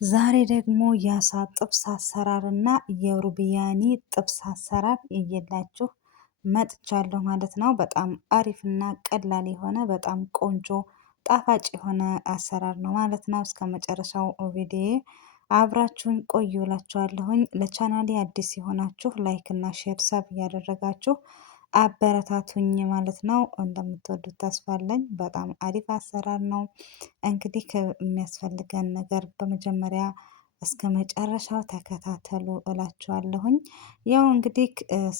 ዛሬ ደግሞ የአሳ ጥብስ አሰራር እና የሩቢያኒ ጥብስ አሰራር እየላችሁ መጥቻለሁ ማለት ነው። በጣም አሪፍ እና ቀላል የሆነ በጣም ቆንጆ ጣፋጭ የሆነ አሰራር ነው ማለት ነው። እስከ መጨረሻው ቪዲዮ አብራችሁን ቆዩ እላችኋለሁኝ። ለቻናሌ አዲስ የሆናችሁ ላይክ እና ሼር ሰብ እያደረጋችሁ አበረታቱኝ ማለት ነው። እንደምትወዱት ተስፋ አለኝ። በጣም አሪፍ አሰራር ነው። እንግዲህ ከሚያስፈልገን ነገር በመጀመሪያ እስከ መጨረሻው ተከታተሉ እላችኋለሁኝ። ያው እንግዲህ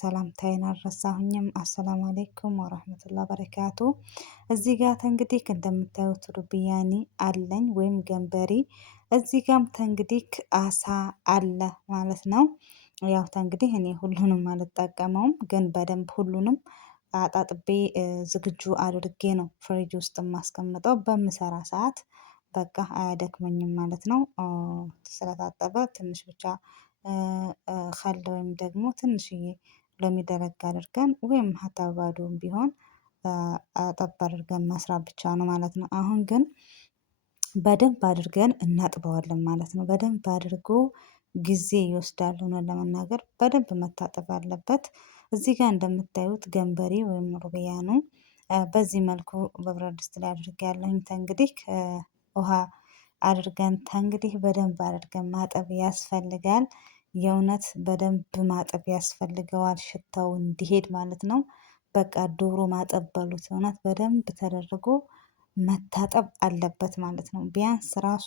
ሰላምታዬን አልረሳሁኝም። አሰላሙ አሌይኩም ወራህመቱላሂ በረካቱ። እዚህ ጋር እንግዲህ እንደምታዩት ሩቢያኒ አለኝ ወይም ገንበሪ። እዚህ ጋም እንግዲህ አሳ አለ ማለት ነው። ያው እንግዲህ እኔ ሁሉንም አልጠቀመውም፣ ግን በደንብ ሁሉንም አጣጥቤ ዝግጁ አድርጌ ነው ፍሪጅ ውስጥ የማስቀምጠው በምሰራ ሰዓት። በቃ አያደክመኝም ማለት ነው። ስለታጠበ ትንሽ ብቻ ከል ወይም ደግሞ ትንሽዬ ሎሚ ደረግ አድርገን ወይም ሀታ ባዶም ቢሆን አጠብ አድርገን መስራት ብቻ ነው ማለት ነው። አሁን ግን በደንብ አድርገን እናጥበዋለን ማለት ነው። በደንብ አድርጎ ጊዜ ይወስዳል። ሆኖን ለመናገር በደንብ መታጠብ አለበት። እዚህ ጋር እንደምታዩት ገንበሪ ወይም ሩቢያኑ በዚህ መልኩ በብረት ድስት ላይ አድርጌ ያለሁኝ። እንግዲህ ውሃ አድርገን እንግዲህ በደንብ አድርገን ማጠብ ያስፈልጋል። የእውነት በደንብ ማጠብ ያስፈልገዋል፣ ሽታው እንዲሄድ ማለት ነው። በቃ ዶሮ ማጠብ በሉት። እውነት በደንብ ተደርጎ መታጠብ አለበት ማለት ነው። ቢያንስ ራሱ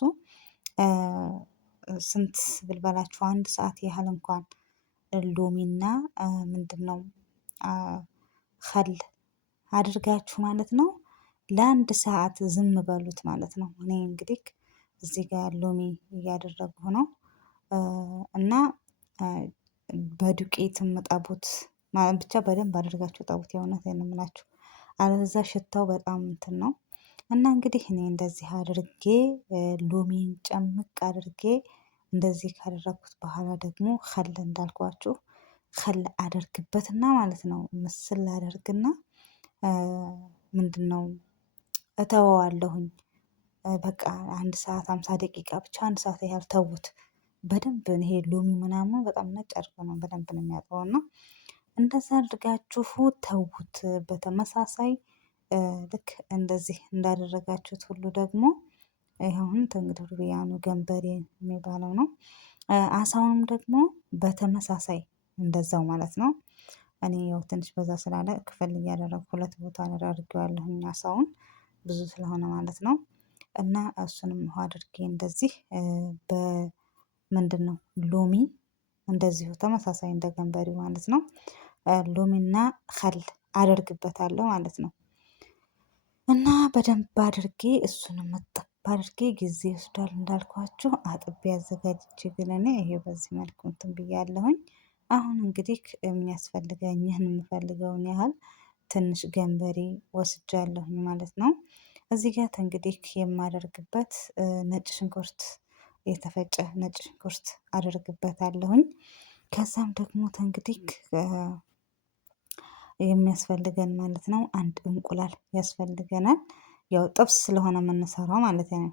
ስንት ብልበላችሁ 1 ሰዓት ያህል እንኳን ሎሚና ምንድነው ከል አድርጋችሁ ማለት ነው ለ1 ሰዓት ዝም በሉት ማለት ነው። እኔ እንግዲህ እዚህ ጋር ሎሚ እያደረጉ ነው እና በዱቄትም ጠቡት ማለት ብቻ በደንብ አድርጋችሁ ጠቡት። የእውነቴን ነው የምላችሁ፣ አለዛ ሽታው በጣም እንትን ነው። እና እንግዲህ እኔ እንደዚህ አድርጌ ሎሚን ጨምቅ አድርጌ እንደዚህ ካደረኩት በኋላ ደግሞ ከል እንዳልኳችሁ ከል አደርግበትና ማለት ነው ምስል አደርግና ምንድነው እተወዋለሁኝ። በቃ 1 ሰዓት 50 ደቂቃ ብቻ 1 ሰዓት ያህል ተውት። በደንብ ይሄ ሎሚ ምናምን በጣም ነጭ አድርጎ ነው በደንብ ነው የሚያጥበው እና እንደዛ አድርጋችሁ ተውት። በተመሳሳይ ልክ እንደዚህ እንዳደረጋችሁት ሁሉ ደግሞ ይኸውን እንግዲህ ሩቢያኑ ገንበሬ የሚባለው ነው። አሳውንም ደግሞ በተመሳሳይ እንደዛው ማለት ነው። እኔ ያው ትንሽ በዛ ስላለ ክፍል እያደረኩ 2 ቦታ አድርጌዋለሁኝ አሳውን ብዙ ስለሆነ ማለት ነው። እና እሱንም ውሃ አድርጌ እንደዚህ በምንድነው ሎሚ እንደዚሁ ተመሳሳይ እንደ ገንበሬው ማለት ነው ሎሚና ከል አደርግበታለሁ ማለት ነው። እና በደንብ አድርጌ እሱንም እጥብ አድርጌ ጊዜ ይወስዳል እንዳልኳችሁ አጥቤ አዘጋጅቼ፣ ግን እኔ ይሄ በዚህ መልኩ እንትን ብያለሁኝ። አሁን እንግዲህ የሚያስፈልገኝን የምፈልገውን ያህል ትንሽ ገንበሬ ወስጃለሁኝ ማለት ነው። እዚህ ጋር እንግዲህ የማደርግበት ነጭ ሽንኩርት፣ የተፈጨ ነጭ ሽንኩርት አደርግበታለሁኝ። ከዛም ደግሞ እንግዲህ የሚያስፈልገን ማለት ነው 1 እንቁላል ያስፈልገናል። ያው ጥብስ ስለሆነ የምንሰራው ማለት ነው።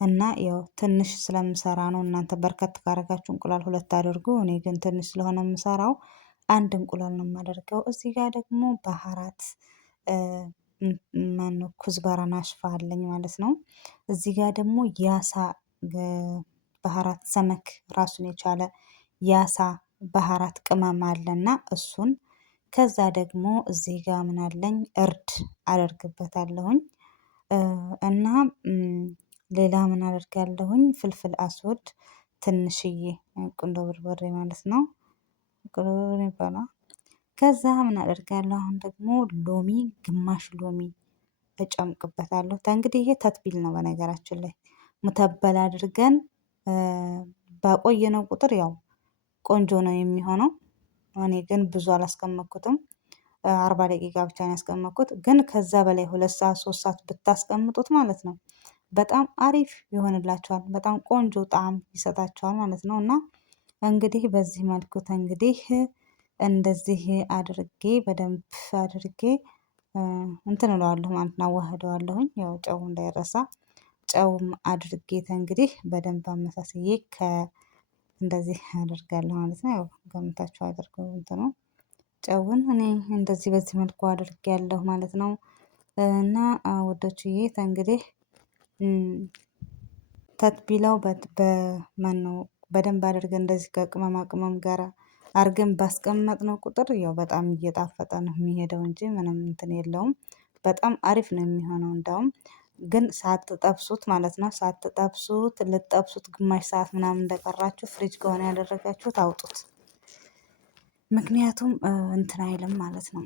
እና ያው ትንሽ ስለምሰራ ነው። እናንተ በርከት ካረጋችሁ እንቁላል 2 አድርጉ። እኔ ግን ትንሽ ስለሆነ የምሰራው 1 እንቁላል ነው የማደርገው። እዚህ ጋር ደግሞ ባህራት ማነው ኩዝባራ ናሽፋ አለኝ ማለት ነው። እዚህ ጋር ደግሞ ያሳ ባህራት ሰመክ ራሱን የቻለ ያሳ ባህራት ቅመም አለና እሱን፣ ከዛ ደግሞ እዚህ ጋር ምን አለኝ እርድ አደርግበታለሁኝ። እና ሌላ ምን አደርጋለሁኝ ፍልፍል አስወድ ትንሽዬ ቁንዶ በርበሬ ማለት ነው። ቁንዶ በርበሬ ይባላል። ከዛ ምን አደርጋለሁ አሁን ደግሞ ሎሚ ግማሽ ሎሚ እጨምቅበታለሁ። እንግዲህ ይሄ ተትቢል ነው በነገራችን ላይ ሙተበል አድርገን ባቆየነው ቁጥር ያው ቆንጆ ነው የሚሆነው። እኔ ግን ብዙ አላስቀመጥኩትም። 40 ደቂቃ ብቻ ነው ያስቀመጥኩት። ግን ከዛ በላይ 2 ሰዓት 3 ሰዓት ብታስቀምጡት ማለት ነው በጣም አሪፍ ይሆንላችኋል። በጣም ቆንጆ ጣዕም ይሰጣችኋል ማለት ነው። እና እንግዲህ በዚህ መልኩ እንግዲህ እንደዚህ አድርጌ በደንብ አድርጌ እንትን እለዋለሁ ማለት ነው፣ አዋህደዋለሁኝ። ያው ጨው እንዳይረሳ ጨውም አድርጌት እንግዲህ በደንብ አመሳስዬ እንደዚህ አደርጋለሁ ማለት ነው። ያው ገምታችሁ አድርገው እንትኑ ጨውን እኔ እንደዚህ በዚህ መልኩ አድርጌያለሁ ማለት ነው። እና ውዶችዬ እንግዲህ ተትቢላው በማነው በደንብ አድርገን እንደዚህ ከቅመማ ቅመም ጋር አርገን ባስቀመጥነው ቁጥር ያው በጣም እየጣፈጠ ነው የሚሄደው እንጂ ምንም እንትን የለውም። በጣም አሪፍ ነው የሚሆነው። እንዳውም ግን ሳትጠብሱት ማለት ነው ሳትጠብሱት ልትጠብሱት ግማሽ ሰዓት ምናምን እንደቀራችሁ ፍሪጅ ከሆነ ያደረጋችሁት አውጡት። ምክንያቱም እንትን አይልም ማለት ነው።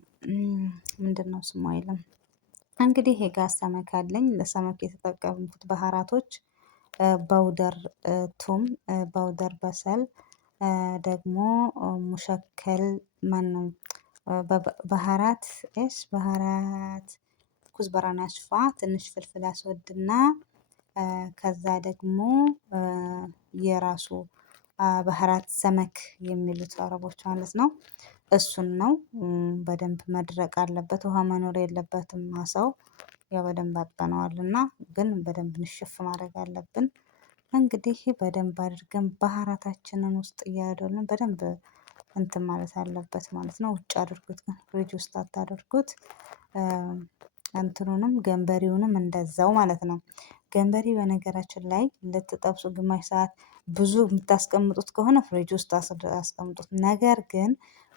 ምንድነው ስሙ አይልም። እንግዲህ የጋዝ ሰመክ አለኝ። ለሰመክ የተጠቀምኩት ባህራቶች በውደር ቱም፣ በውደር በሰል፣ ደግሞ ሙሸከል ማነው ባህራት ባህራት ኩዝበራ ናሽፋ፣ ትንሽ ፍልፍል አስወድና ከዛ ደግሞ የራሱ ባህራት ሰመክ የሚሉት አረቦች ማለት ነው። እሱን ነው በደንብ መድረቅ አለበት። ውሃ መኖር የለበትም። ማሳው ያው በደንብ አጥበነዋልና ግን በደንብ ንሽፍ ማድረግ አለብን። እንግዲህ በደንብ አድርገን ባህራታችንን ውስጥ እያደረግን በደንብ እንትን ማለት አለበት ማለት ነው። ውጭ አድርጉት፣ ግን ፍሪጅ ውስጥ አታደርጉት። እንትኑንም ገንበሪውንም እንደዛው ማለት ነው። ገንበሪ በነገራችን ላይ ልትጠብሱ ግማሽ ሰዓት ብዙ የምታስቀምጡት ከሆነ ፍሪጅ ውስጥ አስቀምጡት። ነገር ግን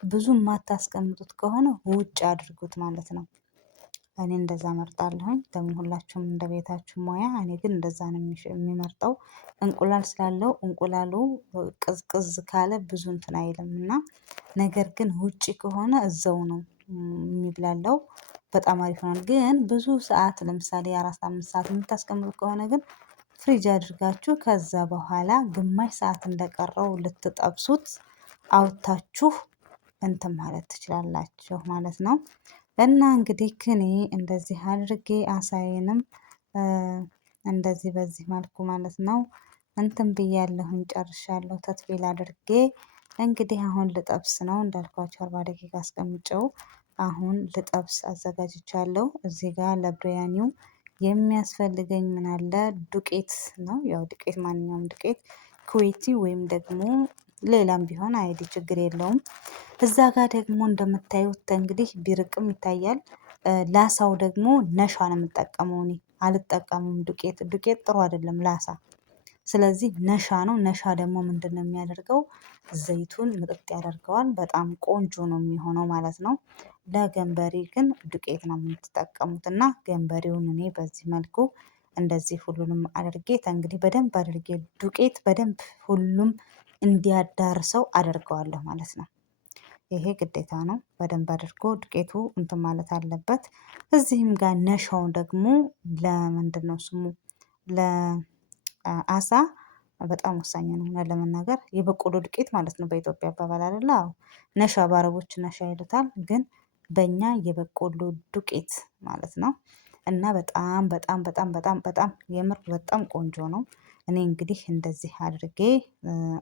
ብዙ የማታስቀምጡት ከሆነ ውጭ አድርጉት ማለት ነው። እኔ እንደዛ መርጣለሁኝ። ደግሞ ሁላችሁም እንደ ቤታችሁ ሙያ፣ እኔ ግን እንደዛ ነው የሚመርጠው። እንቁላል ስላለው እንቁላሉ ቅዝቅዝ ካለ ብዙ እንትን አይልም እና ነገር ግን ውጪ ከሆነ እዛው ነው የሚብላለው። በጣም አሪፍ ነው። ግን ብዙ ሰዓት ለምሳሌ 4-5 ሰዓት የምታስቀምጡ ከሆነ ግን ፍሪጅ አድርጋችሁ ከዛ በኋላ ግማሽ ሰዓት እንደቀረው ልትጠብሱት አውጥታችሁ እንትን ማለት ትችላላችሁ ማለት ነው። እና እንግዲህ እኔ እንደዚህ አድርጌ አሳዬንም እንደዚህ በዚህ መልኩ ማለት ነው እንትን ብያለሁኝ፣ ጨርሻለሁ። ተትቢል አድርጌ እንግዲህ አሁን ልጠብስ ነው እንዳልኳቸው 40 ደቂቃ አስቀምጨው አሁን ልጠብስ አዘጋጅቻለሁ። እዚህ ጋር ለብሪያኒው የሚያስፈልገኝ ምን አለ? ዱቄት ነው። ያው ዱቄት ማንኛውም ዱቄት ኩዌቲ ወይም ደግሞ ሌላም ቢሆን አይዲ ችግር የለውም። እዛ ጋር ደግሞ እንደምታዩት እንግዲህ ቢርቅም ይታያል። ላሳው ደግሞ ነሻ ነው የምጠቀመው። እኔ አልጠቀምም ዱቄት ጥሩ አይደለም ላሳ። ስለዚህ ነሻ ነው። ነሻ ደግሞ ምንድነው የሚያደርገው? ዘይቱን ምጥጥ ያደርገዋል። በጣም ቆንጆ ነው የሚሆነው ማለት ነው። ለገንበሪ ግን ዱቄት ነው የምትጠቀሙት እና ገንበሪውን እኔ በዚህ መልኩ እንደዚህ ሁሉንም አድርጌ እንግዲህ በደንብ አድርጌ ዱቄት በደንብ ሁሉም እንዲያዳርሰው አደርገዋለሁ ማለት ነው። ይሄ ግዴታ ነው። በደንብ አድርጎ ዱቄቱ እንትን ማለት አለበት። እዚህም ጋር ነሻውን ደግሞ ለምንድነው ስሙ ለአሳ በጣም ወሳኝ ነው ለመናገር። የበቆሎ ዱቄት ማለት ነው በኢትዮጵያ አባባል አይደለ? አዎ ነሻ፣ በአረቦች ነሻ ይሉታል፣ ግን በእኛ የበቆሎ ዱቄት ማለት ነው። እና በጣም በጣም በጣም በጣም በጣም የምር በጣም ቆንጆ ነው። እኔ እንግዲህ እንደዚህ አድርጌ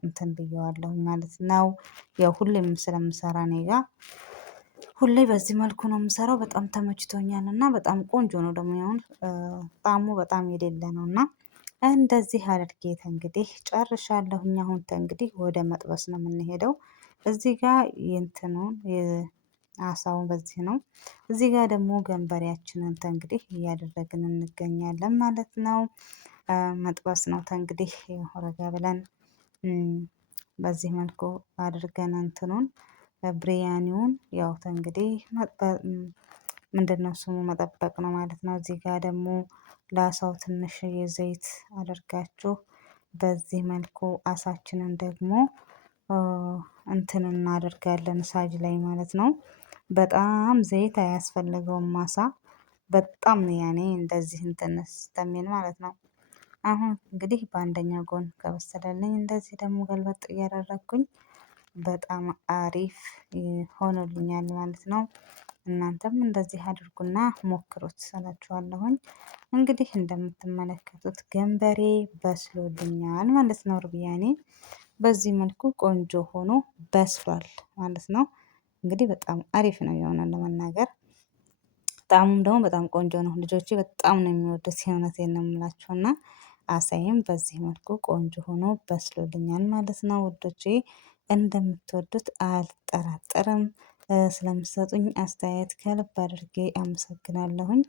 እንትን ብየዋለሁ ማለት ነው። ያው ሁሌም ስለምሰራ እኔ ጋ ሁሌ በዚህ መልኩ ነው የምሰራው። በጣም ተመችቶኛል እና በጣም ቆንጆ ነው ደግሞ አሁን ጣዕሙ በጣም የሌለ ነው እና እንደዚህ አድርጌ እንግዲህ ጨርሻለሁኝ። አሁን እንግዲህ ወደ መጥበስ ነው የምንሄደው። እዚህ ጋር የእንትኑን አሳውን በዚህ ነው። እዚህ ጋር ደግሞ ገንበሬያችንን እንግዲህ እያደረግን እንገኛለን ማለት ነው። መጥበስ ነው እንግዲህ ረጋ ብለን በዚህ መልኩ አድርገን እንትኑን ብሪያኒውን ያው እንግዲህ ምንድነው ስሙ መጠበቅ ነው ማለት ነው። እዚህ ጋር ደግሞ ላሳው ትንሽ የዘይት አድርጋችሁ በዚህ መልኩ አሳችንን ደግሞ እንትን እናደርጋለን ሳጅ ላይ ማለት ነው። በጣም ዘይት አያስፈልገውም ማሳ በጣም ያኔ እንደዚህ እንትን ስተሚል ማለት ነው። አሁን እንግዲህ በአንደኛው ጎን ከበሰለልኝ እንደዚህ ደግሞ ገልበጥ እያደረኩኝ በጣም አሪፍ ሆኖልኛል ማለት ነው። እናንተም እንደዚህ አድርጉና ሞክሩት እላችኋለሁኝ። እንግዲህ እንደምትመለከቱት ገንበሬ በስሎልኛል ማለት ነው። ሩቢያኔ በዚህ መልኩ ቆንጆ ሆኖ በስሏል ማለት ነው። እንግዲህ በጣም አሪፍ ነው የሆነ ለመናገር ጣዕሙም ደግሞ በጣም ቆንጆ ነው። ልጆቼ በጣም ነው የሚወዱት የእውነቴን ነው የምላችሁ። እና አሳይም በዚህ መልኩ ቆንጆ ሆኖ በስሎልኛል ማለት ነው ውዶቼ። እንደምትወዱት አልጠራጠርም። ስለምሰጡኝ አስተያየት ከልብ አድርጌ አመሰግናለሁኝ።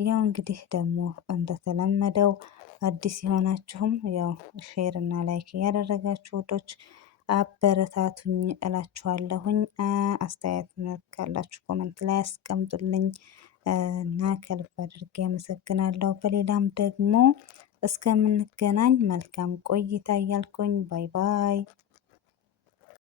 ያው እንግዲህ ደግሞ እንደተለመደው አዲስ የሆናችሁም ያው ሼር እና ላይክ እያደረጋችሁ ውዶች አበረታቱኝ እላችኋለሁኝ። አስተያየት ካላችሁ ኮመንት ላይ አስቀምጡልኝ እና ከልብ አድርጌ አመሰግናለሁ። በሌላም ደግሞ እስከምንገናኝ መልካም ቆይታ እያልኩኝ ባይ ባይ።